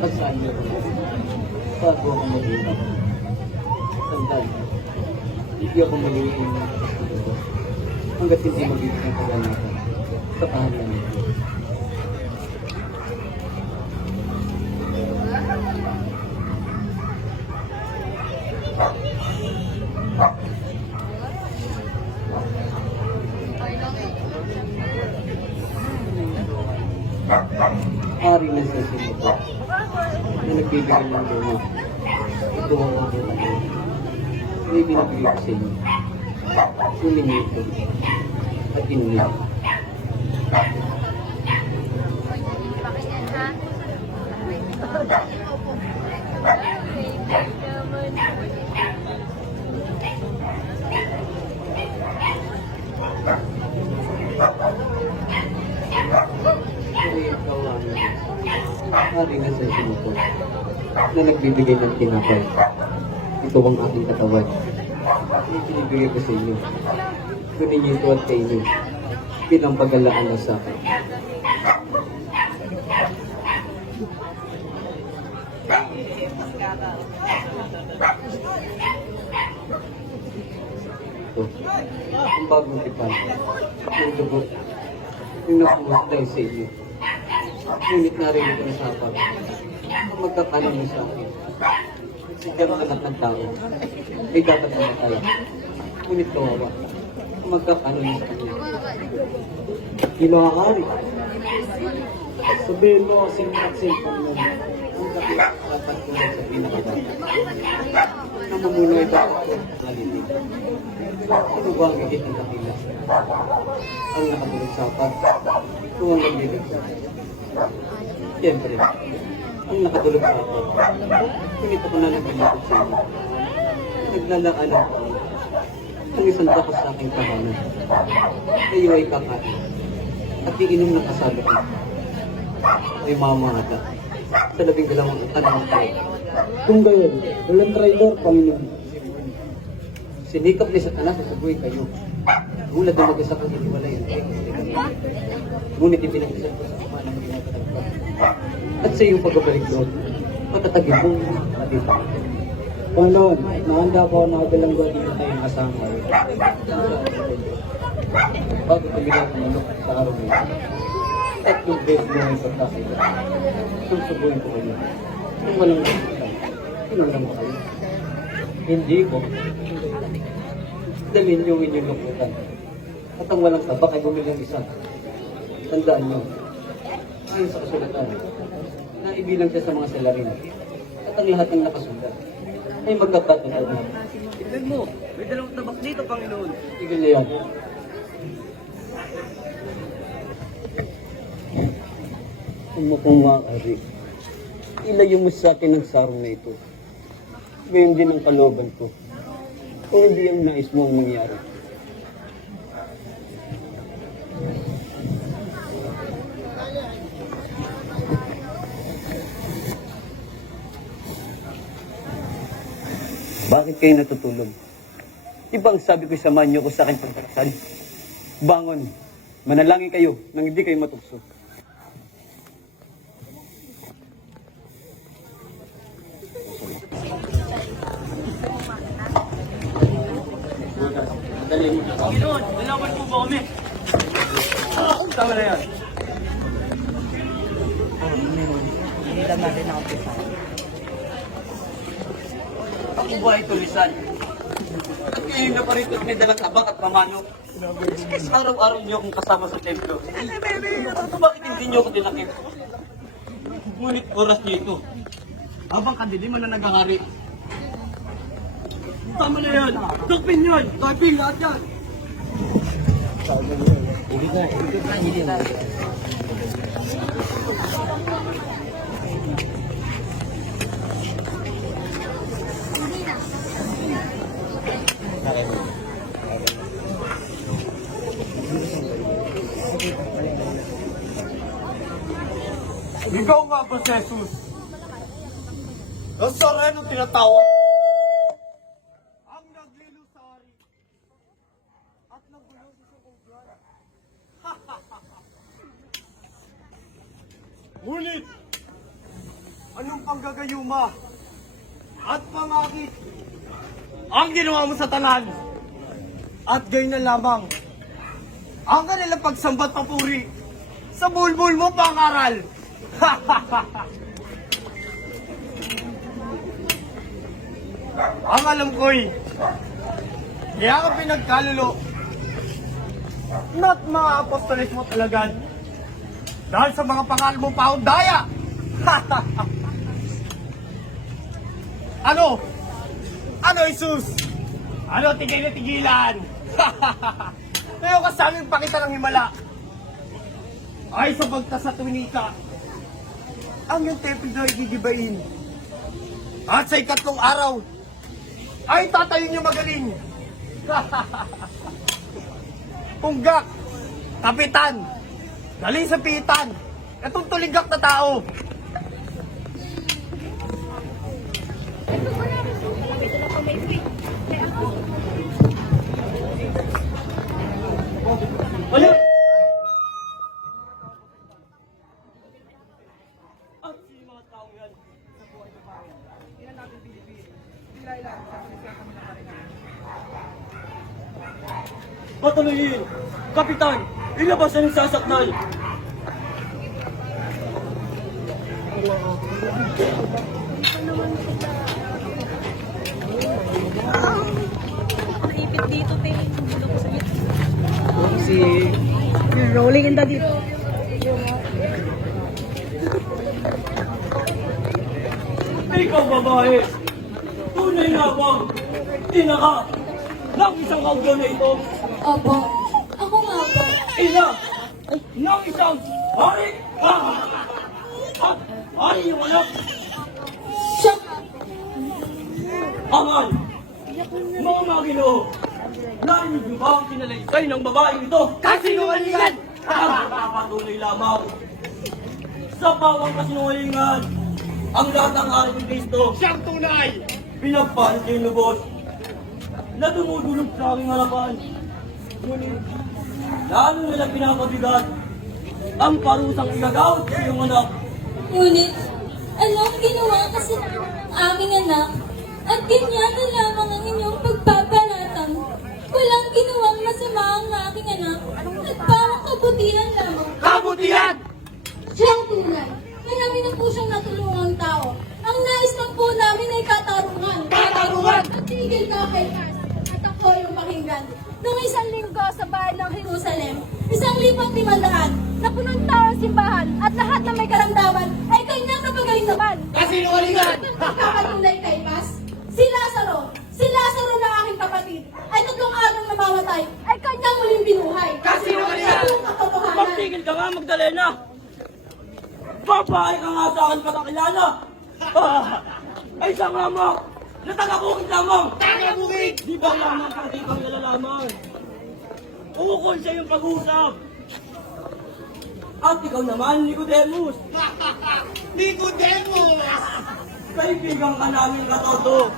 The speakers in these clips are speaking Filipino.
Mapasaan niyo ko. Bago ako mag-iinap. Tandaan. Hindi ako mag-iinap. Hanggat hindi mag-iinap ang kaganapan. Sa pangalan niyo. Ari na sa sinito na nagbibigay ng luma. Ito ang ako na ko. May binibigay ko sa inyo. Humingi ito at inulit. Hari na sa sinito na nagbibigay ng tinapay. Ito ang aking katawan. May binibigay ko sa inyo. Kunin niyo ito at kainin. Bilang paglalaan na sa akin. Ito. Ang bagong tipan. Ang dugo. Yung nakuha dahil sa inyo. Ngunit narinig ko na sa apag. Kung magkakalang mo sa akin, nagsidyang lahat ng tao, ay dapat namatay. Ngunit kawawa. Kung magkakalang mo sa kanya. Kinakari. Sabihin mo, sing-sing mo. Ang dapat ko lang sa pinakabata. Namumunoy ba ako sa halilig? Ano ba ang higit ng kapila? Ang nakatulog sa apag. Ito ang naglilagay. Siyempre, ang nakatulog sa ako. Ngunit ako na nagbilipot sa inyo. Naglalaan ako ang isang takos sa aking tahanan. Kayo ay kakain. At iinom ng kasalo ko. Ay mamahata. Sa 12 tanong ko. Kung gayon, walang traidor, Panginoon. Sinikap ni Satanas sa subuhin kayo. Gulat na mag-isa ko hiniwalay ang ngunit ipinag-isip ko sa ama ng ginagalag ko. At sa iyong pagbabalik doon, matatagin mong matita. Panginoon, nakanda po na bilanggo dito tayong kasama. Bago kami lang manok sa araw na ito. At yung best mo ay pagkakita. Susubuhin ko kayo. Kung walang nakita, sinulang ko kayo. Hindi ko. Dalhin yung inyong luputan. At ang walang tabak ay bumili ng isa. Tandaan nyo, ayon sa kasulatan, na ibilang siya sa mga salarin. At ang lahat ng nakasulat ay magkapatid na. Tignan mo, may dalawang tabak dito, Panginoon. Tigil na yan. Kung mo pong maaari, ilayo mo sa akin ang sarong na ito. Gayon din ang kalooban ko. O hindi ang nais mo ang mangyari. Bakit kayo natutulog? Diba ang sabi ko samahan niyo ko sa akin pagkakasal? Bangon, manalangin kayo nang hindi kayo matukso. Panginoon, nalaman po ba kami? Tama na yan. Hindi lang natin nakapisa. Ako ba ay tulisan? At kayo na pa rito may dalang tabak at ramano. Kasi araw-araw niyo akong kasama sa templo. Bakit hindi niyo ako dinakit? Ngunit oras niyo ito. Habang kadiliman na naghahari. Tama na yan. Takpin yun. Takpin lahat yan. Hindi na. Ikaw nga ba si Jesus? Nazarenong tinatawag. Ang naglilusari at nagulong sa kubran. Ngunit, Anong panggagayuma at pangakit ang ginawa mo sa tanan? At gayon na lamang ang kanilang pagsambat papuri sa bulbul mo pangaral. Ang alam ko'y kaya ka pinagkalulo na't mga apostoles mo talaga dahil sa mga pangalan mo paundaya. Ano? Ano, Jesus? Ano, tigil na tigilan? Ngayon ka sa aming pakita ng himala. Ay, sa bagtas sa tuwinika, ang iyong templo ay gigibain. At sa ikatlong araw, ay tatayo niyo magaling. Tunggak, kapitan, galing sa pitan, itong tuligak na tao. Wala! At sino mga taong yan sa buhay na bayan? Tingnan natin Pilipino. Sila ilan sa pulisya kami na paringan. Patuloyin! Kapitan! Ilabas ang sasaknal! Naipit dito, te. Gulo ko sa iyo. Si... Rolling in the deep. Ikaw, babae! Tunay na bang tinaka ng isang kauglo na ito? Opo. Ako nga po. Ina ng isang hari! At hari yung anak! Siya! Aman! Mga Ginoo! Narinig niyo ba ang kinalaysay ng babaeng ito? Kasinungalingan! Patunay lamang sa bawang kasinungalingan ang lahat ng hari ni Kristo. Siyang tunay! Pinagpalit kayo lubos na dumudulog sa aking harapan. Ngunit, lalo nilang pinapabigat ang parusang igagawad sa iyong anak. Ngunit, ano ang ginawa kasi ng aming anak? At ganyan na lamang ang inyong pagpaparatang. Walang ginawang masama ang aking anak. At parang kabutihan lamang. Kabutihan! Siyang tunay. Marami na po siyang natulungang tao. Ang nais lang po namin ay katarungan. Katarungan! At tigil ka kay Kas. At ako yung pakinggan. Noong isang linggo sa bahay ng Jerusalem, 1,500 na punong tao ang simbahan at lahat na may karamdaman ay kanyang napagaling naman. Kasinungalingan! Nagkakatunay kay Kas. Si Lazaro na aking kapatid, ay 3 araw namamatay, ay kanyang muling binuhay. Kasinungalingan! Ito ang katotohanan. Magtigil ka nga, Magdalena! Babae ka nga sa akin pagkakilala! Ay isang lamang! Na taga-bukid lamang! Taga-bukid! Di ba lamang pati kang nalalaman? Ukol sa iyong pag-usap! At ikaw naman, Nicodemus! Nicodemus! Kaibigan ka namin katoto!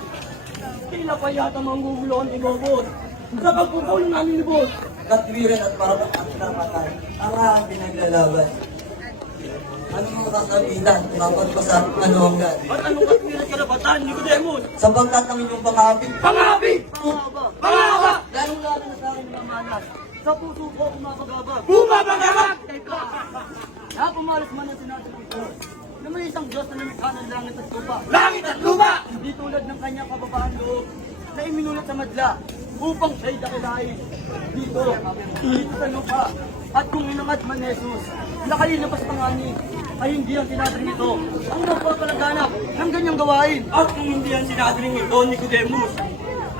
Tila pa yata manggugulo ang ibobot sa pagpupul namin ni Boss! Katwiran at parang ang pinapatay. Ang aking pinaglalaban. Anong mga kasabitan? Mapagpasat ano hanggang? At anong katwiran karapatan, Nicodemus? Sapagkat ang inyong pangapit. Pangabi! Pangaba! Lalong-lalo na sa akin mga manas. Sa puso ko kumapagabag. Bumabagabag! Kaya pumalas man ang sinabi ng Diyos na may isang Diyos na lumikha ng langit at lupa. Langit at lupa! Hindi tulad ng kanyang kababaan loob na iminulat sa madla upang siya'y dakilain. Dito sa lupa. At kung inangat man ni Jesus, nakalina pa sa panganib, ay hindi ang sinadring ito ang nagpapalaganap ng ganyang gawain. At kung hindi ang sinadring ito, Nicodemus,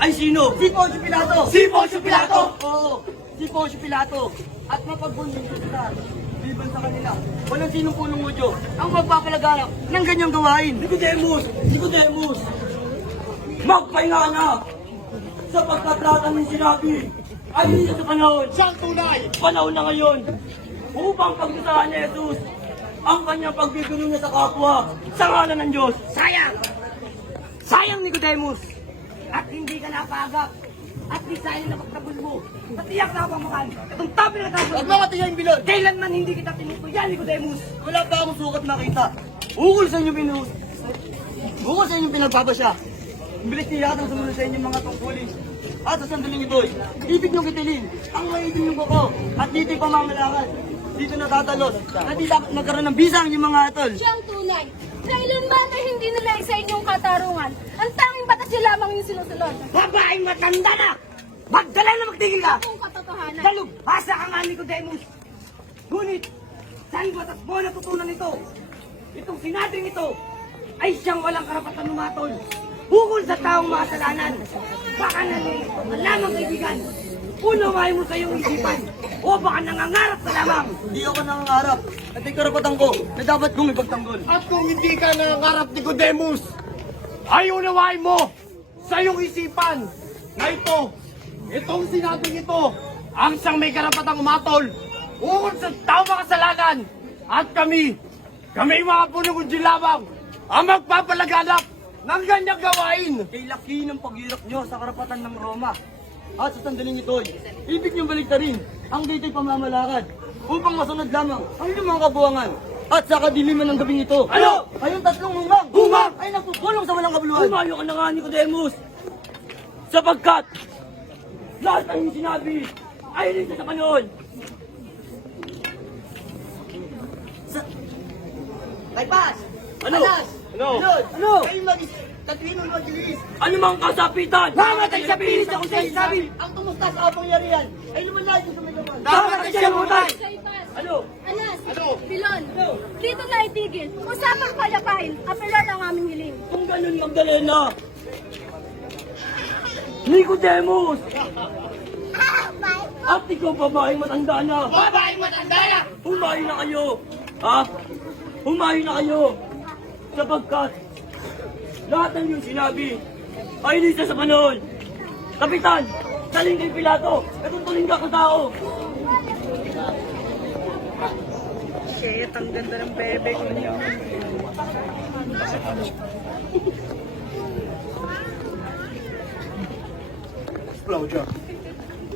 ay sino? Si Poncio Pilato! Si Poncio Pilato! Oo, si Poncio Pilato. At mapagbunyin ko sila, liban sa kanila. Walang sinong punong mudyo ang magpapalaganap ng ganyang gawain. Nicodemus! Nicodemus! Magpahinga ka na! Sapagkat lahat ang sinabi ay hindi sa panahon. Siyang tunay! Panahon na ngayon upang pagkataan ni Jesus ang kanyang pagbibigay niya sa kapwa sa ngalan ng Diyos. Sayang! Sayang, Nicodemus! At hindi ka napagap. At di sayang na pagtabol mo. At iyak na pamakan. Itong tabi na tapos. At mga tiyayin bilon. Kailanman hindi kita tinutuyan, Nicodemus. Wala pa akong sukat nakita. Ukol sa inyo, Binus. Bukod sa inyong pinagbabasya, bilis niyatang sumunod sa inyong mga tungkulin. At sa sandaling ito'y, ibig niyong itilin ang maitin yung kuko at dito'y pamamalakad. Dito natatalos at di dapat magkaroon ng bisa ang inyong mga atol. Siyang tunay. Kailanman ay hindi nila sa inyong katarungan. Ang tanging batas niya lamang yung sinusunod. Babaeng matanda na! Magdala na magtigil ka! Kung katotohanan. Dalubhasa ka nga, Nicodemus! Ngunit, saan batas mo natutunan ito? Itong sinabing ito ay siyang walang karapatan lumatol. Bukol sa taong makasalanan. Baka nalilito ka lamang, kaibigan. Unawain mo sa iyong isipan. O baka nangangarap ka lamang. Hindi ako nangangarap at may karapatan ko na dapat kong ipagtanggol. At kung hindi ka nangangarap, Nicodemus, ay unawain mo sa iyong isipan na itong sinabing ito, ang siyang may karapatang umatol ukol sa taong makasalanan. At kami mga punong lamang ang magpapalaganap ng ganyang gawain. Kay laki ng paghirap nyo sa karapatan ng Roma. At sa sandaling ito'y, ibig niyong baliktarin ang dito'y pamamalakad upang masunod lamang ang inyong mga kabuangan. At sa kadiliman ng gabing ito, Ano? kayong tatlong hungang Hungang! ay nagpupulong sa walang kabuluhan. Umayo ka na nga, Nicodemus, sapagkat lahat ng iyong sinabi ay rin sa Panginoon. Kaipas! Ano? Alas! Ano? Lord! Ano? Kayo tatwinong magilis! Ano mang kasapitan? Namatay sa pinis ako sa isabi! Ang tumusta sa pangyarihan ay lumalayo sa may laman. Namatay siya mutay! Kaipas. Ano? Alas. Ano? Pilon. Dito na itigil. Usapang palapain. Apelar ang aming hiling. Kung ganun, Magdalena. Nicodemus! At ikaw, babaeng matanda na. Babaeng matanda na! Humayo na kayo. Ha? Humayo na kayo. Sapagkat lahat ng iyong sinabi ay lisa sa Panginoon. Kapitan, saling kay Pilato. Katutulin ka tao. Shit, ang ganda ng bebe ko niyo. Claudia,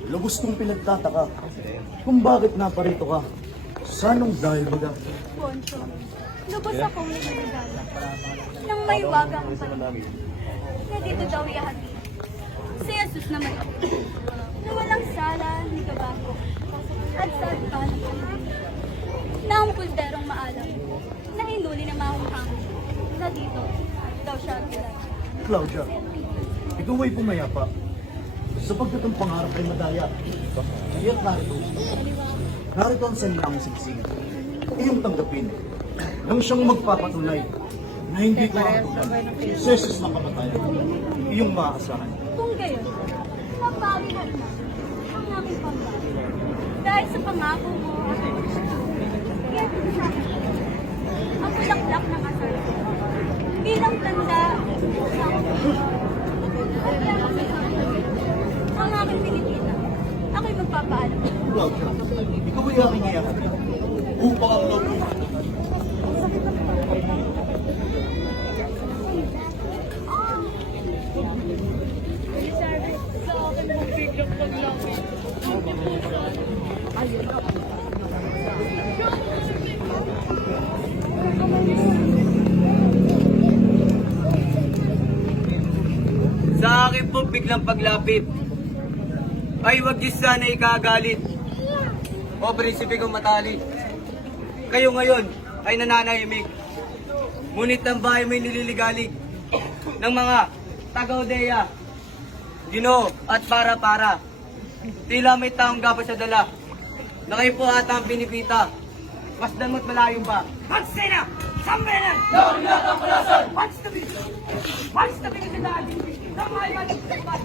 lubos kong pinagtataka kung bakit naparito ka. Sanong dahil baga? Poncho. Lubos akong nagagala. Nang may wagang panahon. Na dito daw ihati. Si Jesus naman ako. Na walang sala ni kabago. At sa ng na ang pulderong maalam. Na hinuli na mahunghang. Na dito daw siya kilala. Claudia, ikaw ay pumayapa. Sapagkat ang pangarap ay madaya. Kaya't narito. Narito ang sanilang sigsig. Iyong tanggapin. Nang siyang magpapatunay na hindi ko ang tulad. Si Jesus na kamatayan. Iyong maaasahan. Kung gayon, mapalihan na ang aming pangako. Dahil sa pangako mo, kaya sa ang bulaklak ng asal ko. Bilang tanda ang aking Pilipina. Ako'y magpapaalam. Claudia, ikaw ay aking iyakan. Upang ang loob mo. Sa akin po biglang paglapit, ay wag niyo sana ikagalit. O prinsipe kong matalik, kayo ngayon ay nananahimik. Ngunit ang bahay may nililigalig ng mga taga-Odeya, Ginoo at para-para. Tila may taong gapa sa dala, na kayo po ata ang pinipita. Mas damot malayo pa. Magsina! Sambenan! Doon na ang palasan! What's the big? What's the big sa daan? Kamay man ang sipat!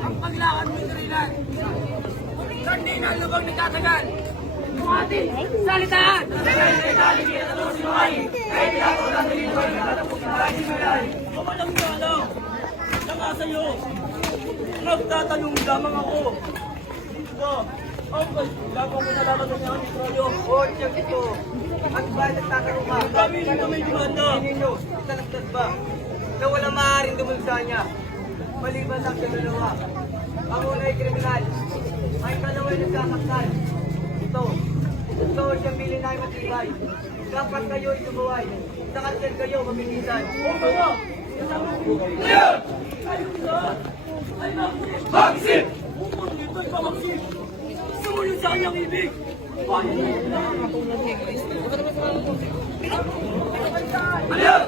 Ang paglakad mo yung rilan! Hindi na lubang nagkatagal! Kumati! Salitaan! Kawalang gala! Saka sa'yo! Nagtatanong lamang ako! Okay, gagawin mo na lalagay niya ang itrolyo. O, check ito. At ba nagtatanong ka? Kami rin may demanda. Ninyo, italagtad ba? Na wala maaaring dumulsa niya. Maliban lang sa dalawa. Ang una ay kriminal. Ang ikalawa ay nagsasaktan. Ito siyang bilin na matibay. Dapat kayo itumuway. Sa kansil kayo mamimisan. O mga! Ayan! Ay nakulit! Mag-isip! Upang dito'y pamagsip! Sumunod sa kanyang ibig! Bayan na yun lang! Ano yan?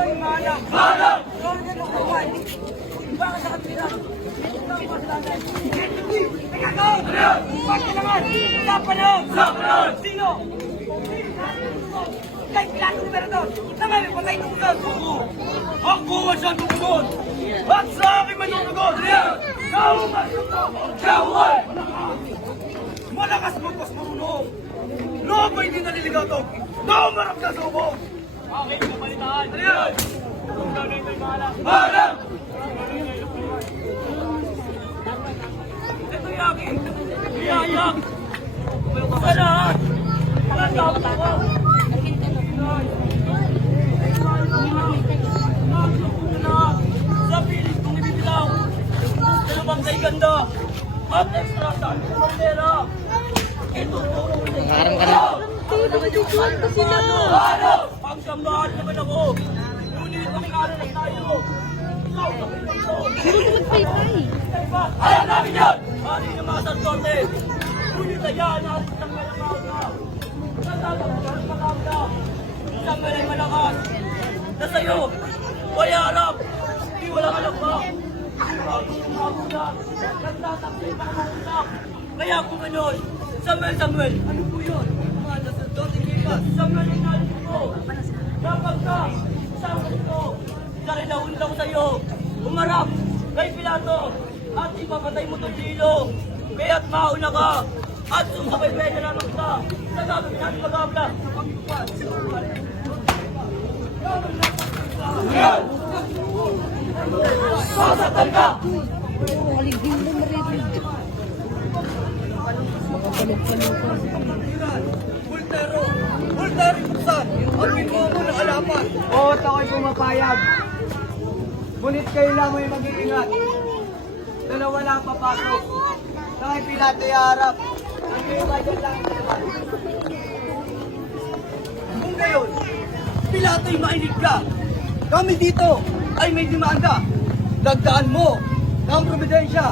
Ay, malam. Malam! Gawin ka ng kawan. Bakit sa kanila? Teka ko! Ano yan? Pagkalangan! Sa panahon! Sa panahon! Sino? Kay Pilato Liberador! Na may patay ng ulan! Ako ang siyang tumunod! At sa akin manunugod! Ano yan? Kauman! Kauman! Malakas magpas marunong! Loob ay di naliligato! Naumarap na sa ubong! Aking kapalitaan! Ano yan? Kung gagawin ko'y malam! Malam! Ito'y aking iyayak! Sa lahat! Palatawag ako! Sa pilit kong ibibilaw! Dalawang kay ganda! At extra sa bandera! Ito po! Harang ka na! Ano? Ang sambahan naman ako! Ngunit ang inaano na tayo! Ikaw sa pinito! Alam namin yan! Hari ng mga sartote! Ngunit ayan ang isang malamaga! Natatakot makakda! Isang malay malakas! Na sa'yo! Wala harap! Di walang alam pa! Nagtatakot makakausap! Kaya kung ganon, Samuel! Ano po yun? Mga nasadote kipas! Samuel ang nalito ko! Kapag ka! Sama ko! Sarinahon lang sa'yo! Umarap! Kay Pilato! At ipapatay mo itong dilo! Kaya't mauna ka! At susabay pwede naman ka! Sa gagawin natin mag-abla! Sa pagkukuhan! Yan! Sasaktan ka! Bultero! Bultero buksan! Ang pinuha mo ng alapan! Oo, ako'y pumapayag. Ngunit kayo lang may mag-iingat. Dalawa lang papasok. Na kay Pilato iharap. Ang iiwanan lang ang naman. Kung gayon, Pilato'y mainig ka. Kami dito ay may demanda. Dagdaan mo ng probidensya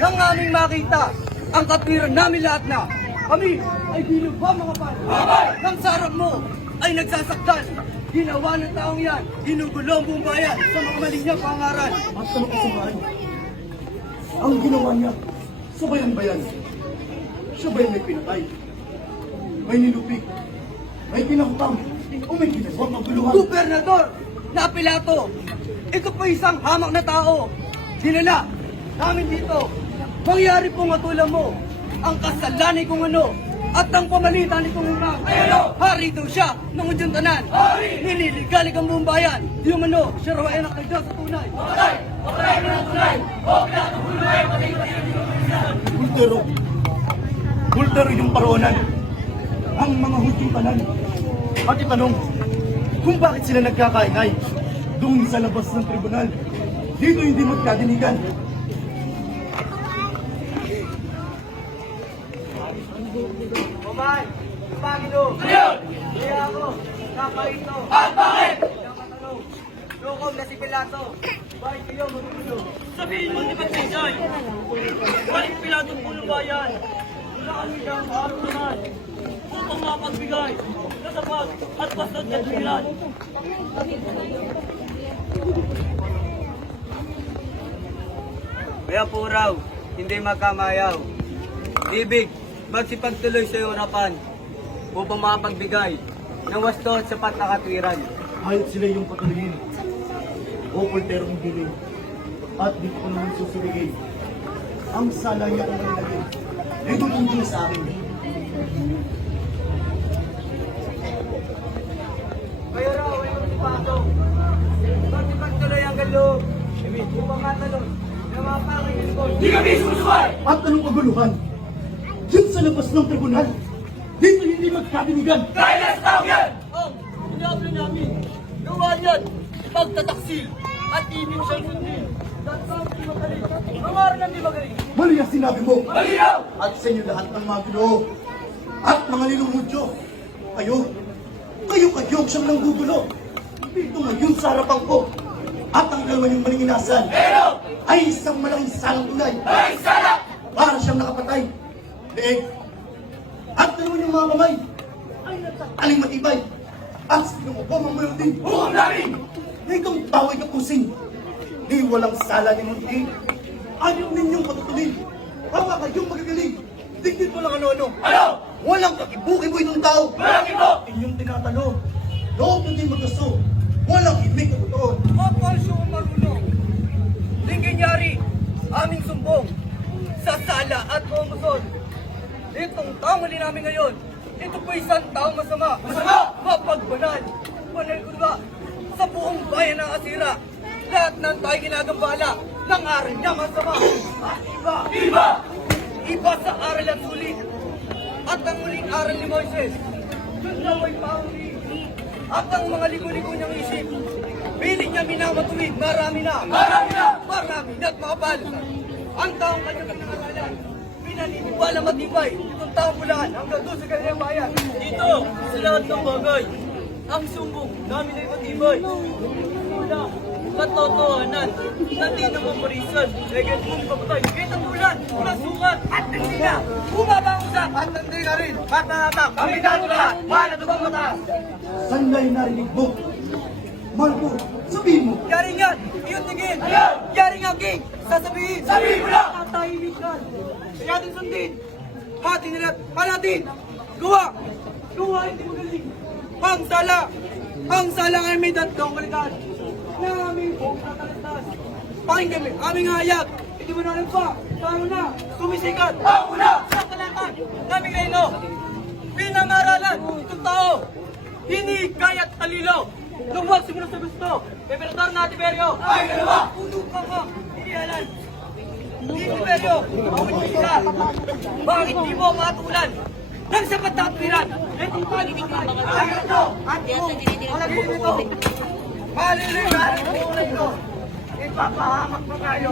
nang aming makita ang katwiran namin lahat na kami ay binubba mga pan. Nang sarap mo ay nagsasaktan. Ginawa ng taong yan, ginugulo ang buong bayan sa mga mali niya pangaran. At ano kasamaan? Ang ginawa niya sa bayan-bayan. Siya ba yung may pinatay? May nilupig? May pinakutang? O may ginawang maguluhan? Gobernador na Pilato, ito pa isang hamak na tao. Dinala namin dito. Mangyari pong matulang mo ang kasalanan kung ano at ang pamalitan ni kong unang. Hari daw siya ng udyong tanan. Nililigalig ang buong bayan. Di yung ano, siya raw ay anak ng Diyos sa tunay. Bultero. Bultero yung paronan. Ang mga hudyong tanan. At itanong, kung bakit sila nagkakaingay doon sa labas ng tribunal. Dito hindi magkadinigan. Omay, Panginoon. Kaya ako, kaparito. At bakit? Ang katanong, lukom na si Pilato. Bakit kayo magugulo? Sabihin mo ni Patricia, balik Pilato po ng bayan. Wala kami siyang araw naman upang mapagbigay na sapat at bastad katwiran. Kaya po raw, hindi magkamayaw. Ibig, magsipagtuloy sa iyong harapan upang makapagbigay ng wasto at sapat na katwiran. Kahit sila yung patuloyin. O Bultero ang dilim. At dito ko naman susubigin. Ang sala niya kung nalagay. Ay hindi sa akin. Kaya raw, ay magsipasok. Magsipagtuloy ang galoob upang matalon ng mga pangingilbon. Di kami susuway! At anong kaguluhan? Diyan sa labas ng tribunal. Dito hindi magkadinigan. Dahil sa tao yan! Ang inablo namin, gawa niyan, pagtataksil at ibig siyang sundin. Dapat ang magaling, ang araw ng di magaling. Mali ang sinabi mo. Malinaw! At sa inyo lahat ng mga ginoo at mga nilumudyo. Kayo, Kayo siyang nanggugulo. Dito ngayon sa harapan ko. At ang kalman yung maninginasan ay isang malaking salang tunay. Para siyang nakapatay. Leeg. At naman yung mga kamay ay natataling matibay. At sinuko mamuyo din. Huwag namin! Na itong tao ay kapusin. Di walang sala ni Munti. Ayaw ninyong patutunin. Baka kayong magagaling. Digdit mo lang ano-ano. Ano? Walang kakibukiboy ng tao. Walang ibo! Inyong tinatalo. Loob na din magkaso. Walang himig na totoo. Mapalso o marunong. Lingganyari, aming sumbong sa sala at umuson. Itong taong huli namin ngayon, ito po isang taong masama. Masama! Mapagbanal. Panay kurba sa buong bayan ng Asira. Lahat ng tayo ginagambala ng aral niya masama. At iba! Iba! Iba sa aral at sulit. At ang muling aral ni Moises, doon daw ay pauli. At ang mga ligo-ligo niyang isip, pilit niya minamatuwid, marami na. Marami na! Marami na at makapal. Ang taong kanyang pinangaralan, pinaniniwala matibay, itong taong pulaan hanggang doon sa kanyang bayan. Dito, sa lahat ng bagay, ang sumbong namin ay matibay. Wala, katotohanan, na di naman marisan. Legend mong papatay, kahit ang tulan, masukat, At hindi na, bumaba ang usap at hindi na rin. Matanatak, kami na lahat, wala na bang mataas. Sandali narinig mo. Marco, sabihin mo. Yari nga, iyon tigil. Yari nga, King, sasabihin. Sabihin mo lang. Tatahimik ka. Kaya natin sundin. Hati nila, palatin. Gawa. Gawa, hindi magaling. Ang sala ay may datlong balikan. Na aming buong tatalastas. Pakinggan mo, aming hayag. Hindi mo narin pa. Saan na? Sumisikat. Ako na! Sa kalaman. Naming reyno. Pinangaralan. Itong tao. Hindi kaya't talilo. Luwag simula sa gusto. Emperador na Tiberio. Ay, dalawa. Puno ka ka. Hindi halan. Hindi Tiberio. Mawit ka. Bakit di mo matulan? Nang sapat na atwiran. Itong paninig ka. Ay, ito. At kung malagay nito. Maliligaran ko ulit ko. Ipapahamak mo tayo.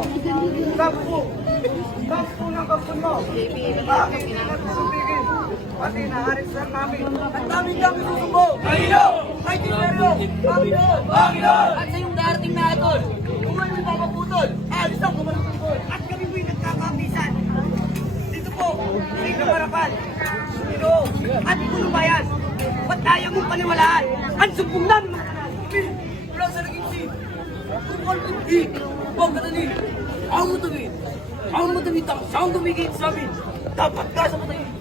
Kampo ng kapsun mo. Bakit hindi nagsusubigin? Pati naharitsan namin. Ang daming susubo. Kanino? Ay, Tiberio. Panginoon. At sa iyong darating na atol, kung ano yung papaputol, alis ang kumalutungkol. At kami po'y nagkakapisan. Dito po, sa inyong harapan. Dito, at puno ba yan? Ba't kaya mong paniwalaan? Ang sumpong namin mga kanan. Wala sa naging si. Tungkol hindi. Huwag ka nanin. Ang matawid. Ang matawid ang siyang tumigit sa amin. Dapat ka sa patayin.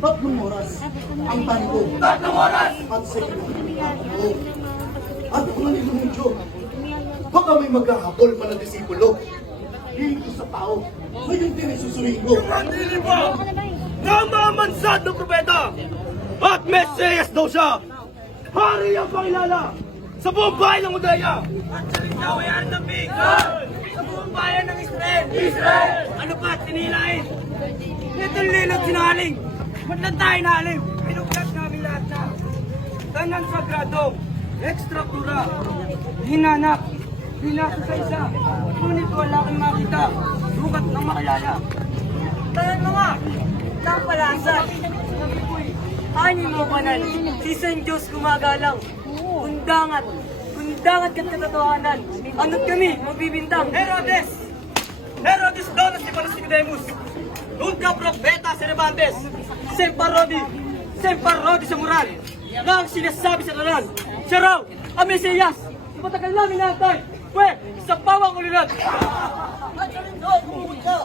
3 oras ang tani ko. 3 oras! At sa iyo. At kung ano yung medyo, baka may maghahabol pa ng disipulo. Dito sa tao. Ngayon din ay susuliin ko. Hindi ba? Namamansad ng propeta! At Mesiyas daw siya! Hari ang pakilala! Sa buong bayan ng Udaya! At sa lingkawayan ng Bigyan! Sa buong bayan ng Israel! Israel! Ano pa tinilain? Itong lilot sinaling! Ba't lang tayo nalim? Pinuglat namin lahat na tanan sagrado, ekstruktura, hinanak, hinasa sa isa, ngunit wala kang makita, sukat ng makilala. Tanan mo nga, napalasan. Ani mo kanan, si San Diyos gumagalang, kundangat kat katotohanan, ano't kami magbibintang. Herodes daw na si Nicodemus, nunca propeta Cervantes, Semparodi sa moral, na ang sinasabi sa tanan, siya raw, ang Mesiyas, matagal namin naantay, sa bawang ulunod. At sa lindol, pumunta,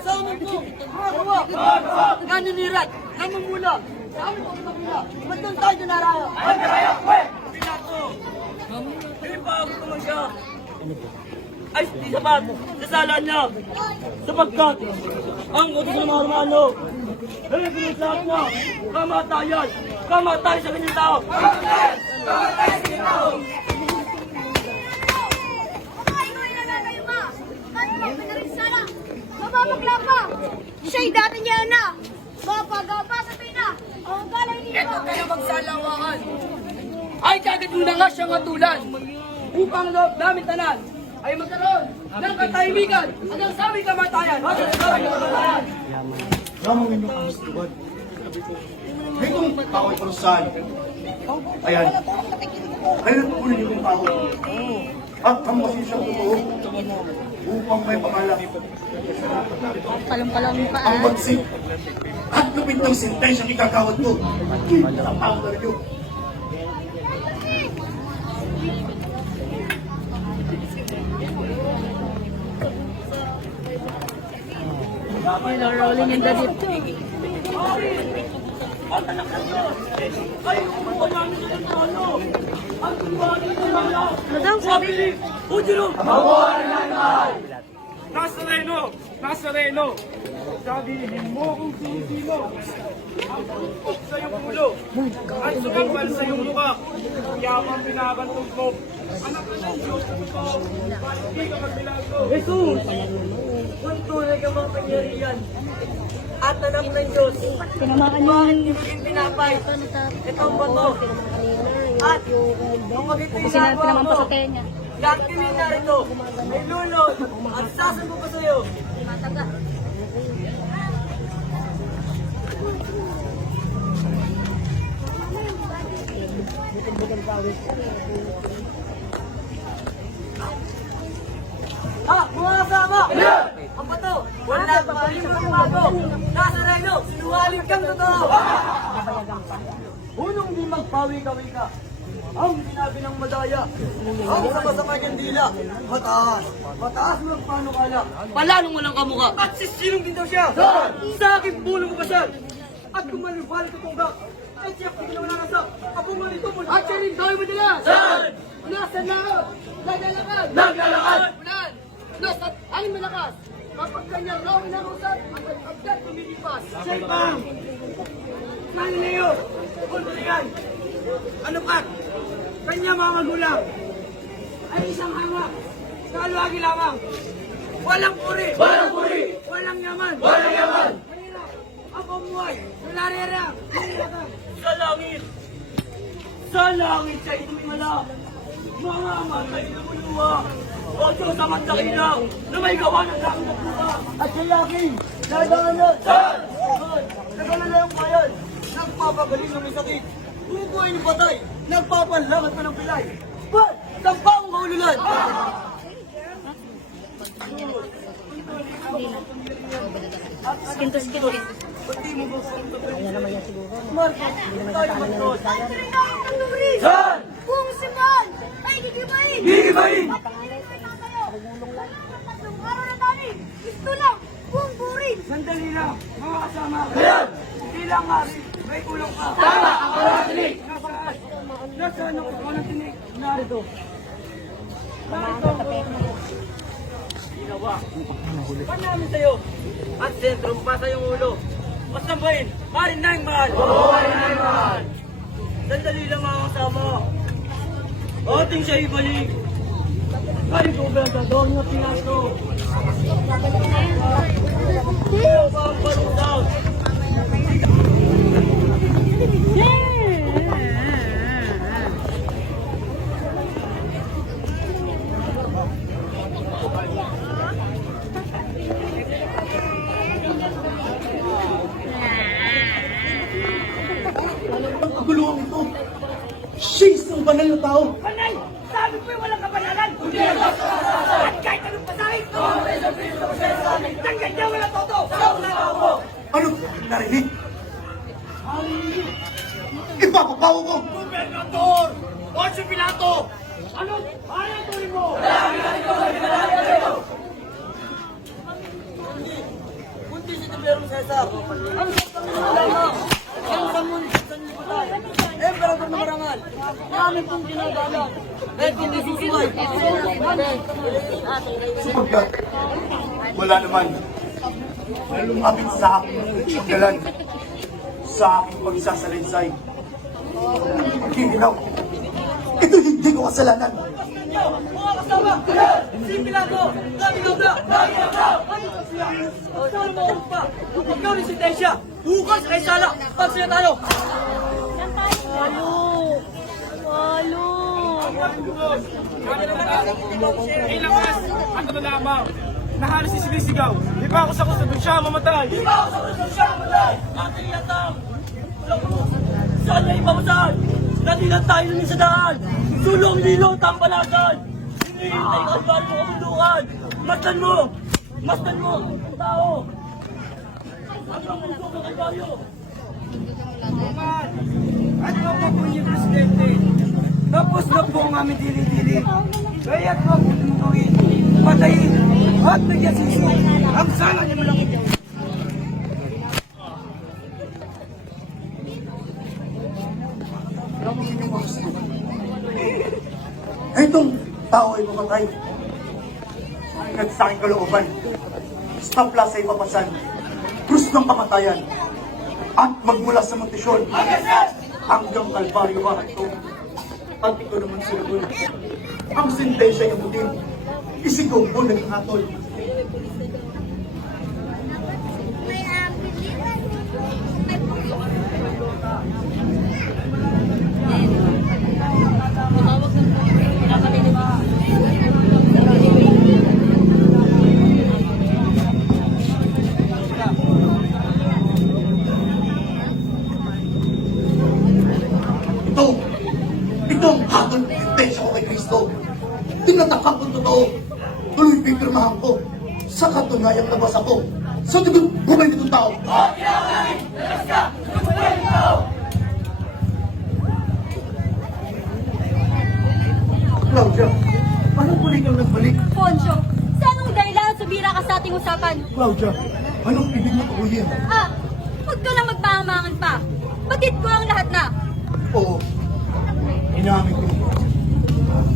sa mundo, mga gawa, naninirat, namumula, sa aming pagkakula, ba't doon tayo naraya? Ang naraya, Pinato, ipagod naman siya. Ay, di sapat, nasalaan niya, sapagkat, ang utos ng mga Romano, ay pinagsahat na, kamatayan sa kanyang tao. Kamatayan sa kanyang tao. Mga inoy na nanay ma! Kano mo pinarinsala? Mababagla pa! Siya'y dati niya na! Mapagapa sa pina! Ang galay niya! Ito kayo magsalawahan. Ay kagad nga siyang atulan upang loob namin tanan ay magkaroon ng katahimikan hanggang sa aming kamatayan. Ramang inyong kamustuhan. Itong tao ay parusahan. Ayan. Kaya kunin yung tao. At ang masisang totoo upang may pangalan. Palang-palang pa Ang bagsik at lupit ng sentensyang ikakawat ko. Sa taong na rin. Rolling in the deep. At anak ng Diyos, ay umuha namin ng trono. Ang tumbang ng tumala. Sabi, Ujiro! Nazareno, sabihin mo kung sino ang tumpok sa iyong ulo at sumambal sa iyong mukha. Kaya ang binabantog mo, anak ka ng Diyos, hindi ka magbilagro. Jesus! Kung tunay ka mga pangyarihan at anak ng Diyos, Tinamaan niyo bakit hindi tinapay? Ito ang bato. At kung ito'y ginagawa tinaman mo, pa sa tenga. yakinin na rito, may lulod at sasambo pa sa'yo. Mataga. Ha! Mga kasama! Ang bato! Wala pa kayo magbago! Nazareno! Sinungaling kang totoo! Unong di magpawi-kawi ka. Ang sinabi ng madaya. Ang sama-sama niyang dila. Mataas! Mataas mo ang panukala. Palalong walang kamuka. At sisinong din daw siya! Sa aking puno mo pa siya! At kung malibalik ko tunggak, ay siya kung ginawalangasak. Kapag malito mo, at siya rin daw yung madalas! Nasa laot! Naglalakad! Naglalakad! Ulan! Nasa alin malakas! Kapag kanya raw inarusan, ang agad lumilipas! Siya'y pang! Galileo! Kulbaligan! Ano pa? Kanya mga magulang ay isang hanga sa alwagi lamang. Walang puri! Walang puri! Walang yaman! Walang yaman! Mahirap! Ako buhay! Nalarera! Mahirap! Sa langit! Sa langit siya itumingala! Mga matay na bulwa! O Diyos sa mandakilang na may gawa ng langit at lupa! At siya yakin! Nadagan yun! Saan? Nagalala yung bayan! Nagpapagaling ng may sakit! Bumubuhay ng patay! Nagpapanlangat pa ng pilay! Ba't? Saan pa ang kaululan? Skin to skin. Pati mo ba Ayan naman yan siguro. Marcos, tayo matros. Saan? Buong Simon! Ay, gigibahin! Gigibahin! Tatlong araw na tani! Gusto lang! Buong burin! Sandali lang, mga kasama. Ayan! Hindi lang hari, may kulong ka. Tama! Ako na tinig! Nasaan? Nasaan ang kuko ng tinig? Narito. Narito. Ginawa. Pan namin sa'yo. At sentro pa sa iyong ulo. Masambahin, marin na yung mahal. Oo, ay na naman! Sandali lang mga kasama. Ating siya ibalik! Kaya gobernador ng Pinaso. Ikaw ba ang balutang? Ang kaguluhan ito. Siya isang banal na tao. Panay! Sabi ko yung walang kabanalan! Hindi ako sa At kahit anong pasahin! Tanggal niya walang toto! Sa ako! Ano? Narinig? Ipapapaw ko! Gobernador! Poncio Pilato! Ano? Ano ang tuloy mo? Kunti si Tiberong Cesar. Ang sasamunan lamang. Ang samunan sa liputan. Emperador na marangal. Marami pong ginagala. Kahit hindi susuway. Sapagkat wala naman na lumapit sa akin ang galan sa aking pagsasalaysay. Ginaw, ito hindi ko kasalanan. Mga kasama! Si Pilato! Dami gabla! Dami gabla! Saan mo pa? Kapag ikaw ni sentensya, bukas ay sala! Pag sila talo! Ilakas! Ano na lamang? Nahalos si sinisigaw. Di ba ako sa gusto doon siya mamatay? Di ba ako sa gusto siya matay? Ating yatang! Saan na ipamusahan? Natilan tayo nun sa daan! Sulong lilo, tambalasan! Hinihintay ka sa mo kabundukan! Masdan mo! Masdan mo! Ang tao! Hanggang mundo ka kalbaryo! At ako po niyo, Presidente. Tapos na po ang aming dili-dili. Kaya't wag po tumutuin, patayin, at bigyan sisi. Ang sana niyo lang ito. Itong tao ay pumatay. At sa aking kalooban, stapla sa ipapasan, krus ng kamatayan, at magmula sa Montesyon hanggang Kalbaryo ba ito. At ito naman sinagun, ang sentensya ng mutin, isigaw mo ng atol. Itong hatol ng sentensya ko kay Kristo. Tinatakang kong totoo. Tuloy pipirmahan ko. Sa katunayang labas ako. Sa tugon, bumay nitong tao. Claudia, paano muli kang nagbalik? Poncho, sa anong dahilan sumira ka sa ating usapan? Claudia, anong ibig mo tukuyin? Ah, huwag ka na magpahamangan pa. Batid ko ang lahat na. Oo, inamin ko.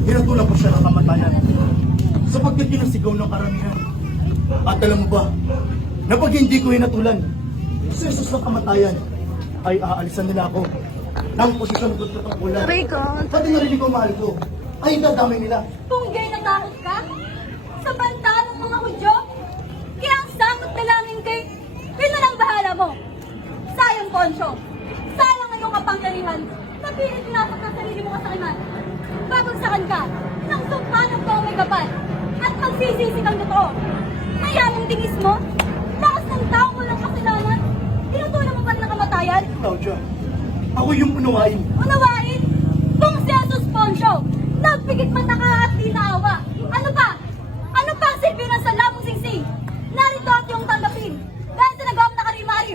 Hinatulan ko siya ng kamatayan sapagkat kinasigaw ng karamihan. At alam mo ba, na pag hindi ko hinatulan, sa Jesus ng kamatayan, ay aalisan nila ako ng posisyon ko sa tangkulan. Pati narinig ko mahal ko, ay dadamay nila. Kung gay natakot ka, sa banta ng mga Hudyo, kaya ang samot na langin kay, yun na lang bahala mo. Sayang, Poncho. Sayang ang iyong kapangyarihan. Napilit pinasok ng sarili mo kasakiman. Babagsakan ka ng sumpa ng pao may kapal at magsisisi kang totoo. Kaya ang tingis mo, lakas ng tao mo lang kasalanan, tinutulang mo ba ng kamatayan? Claudia, ako yung unawain. Unawain, kung si Jesus Poncho, nagpigit man na at di naawa. Ano pa? Ano pa ang silbi ng salabong singsing? Narito at yung tanggapin dahil sa nagawang nakarimari.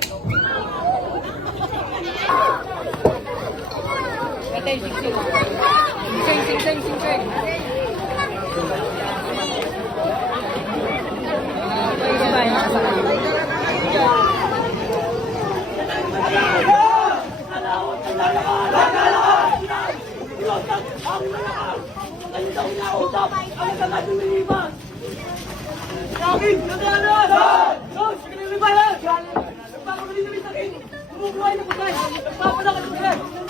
Akin! Naglalaan! Diyos! Sige na libayan! Nagpapagaling na rin sa akin! Bumubuhay na po tayo! Nagpapalakad po tayo!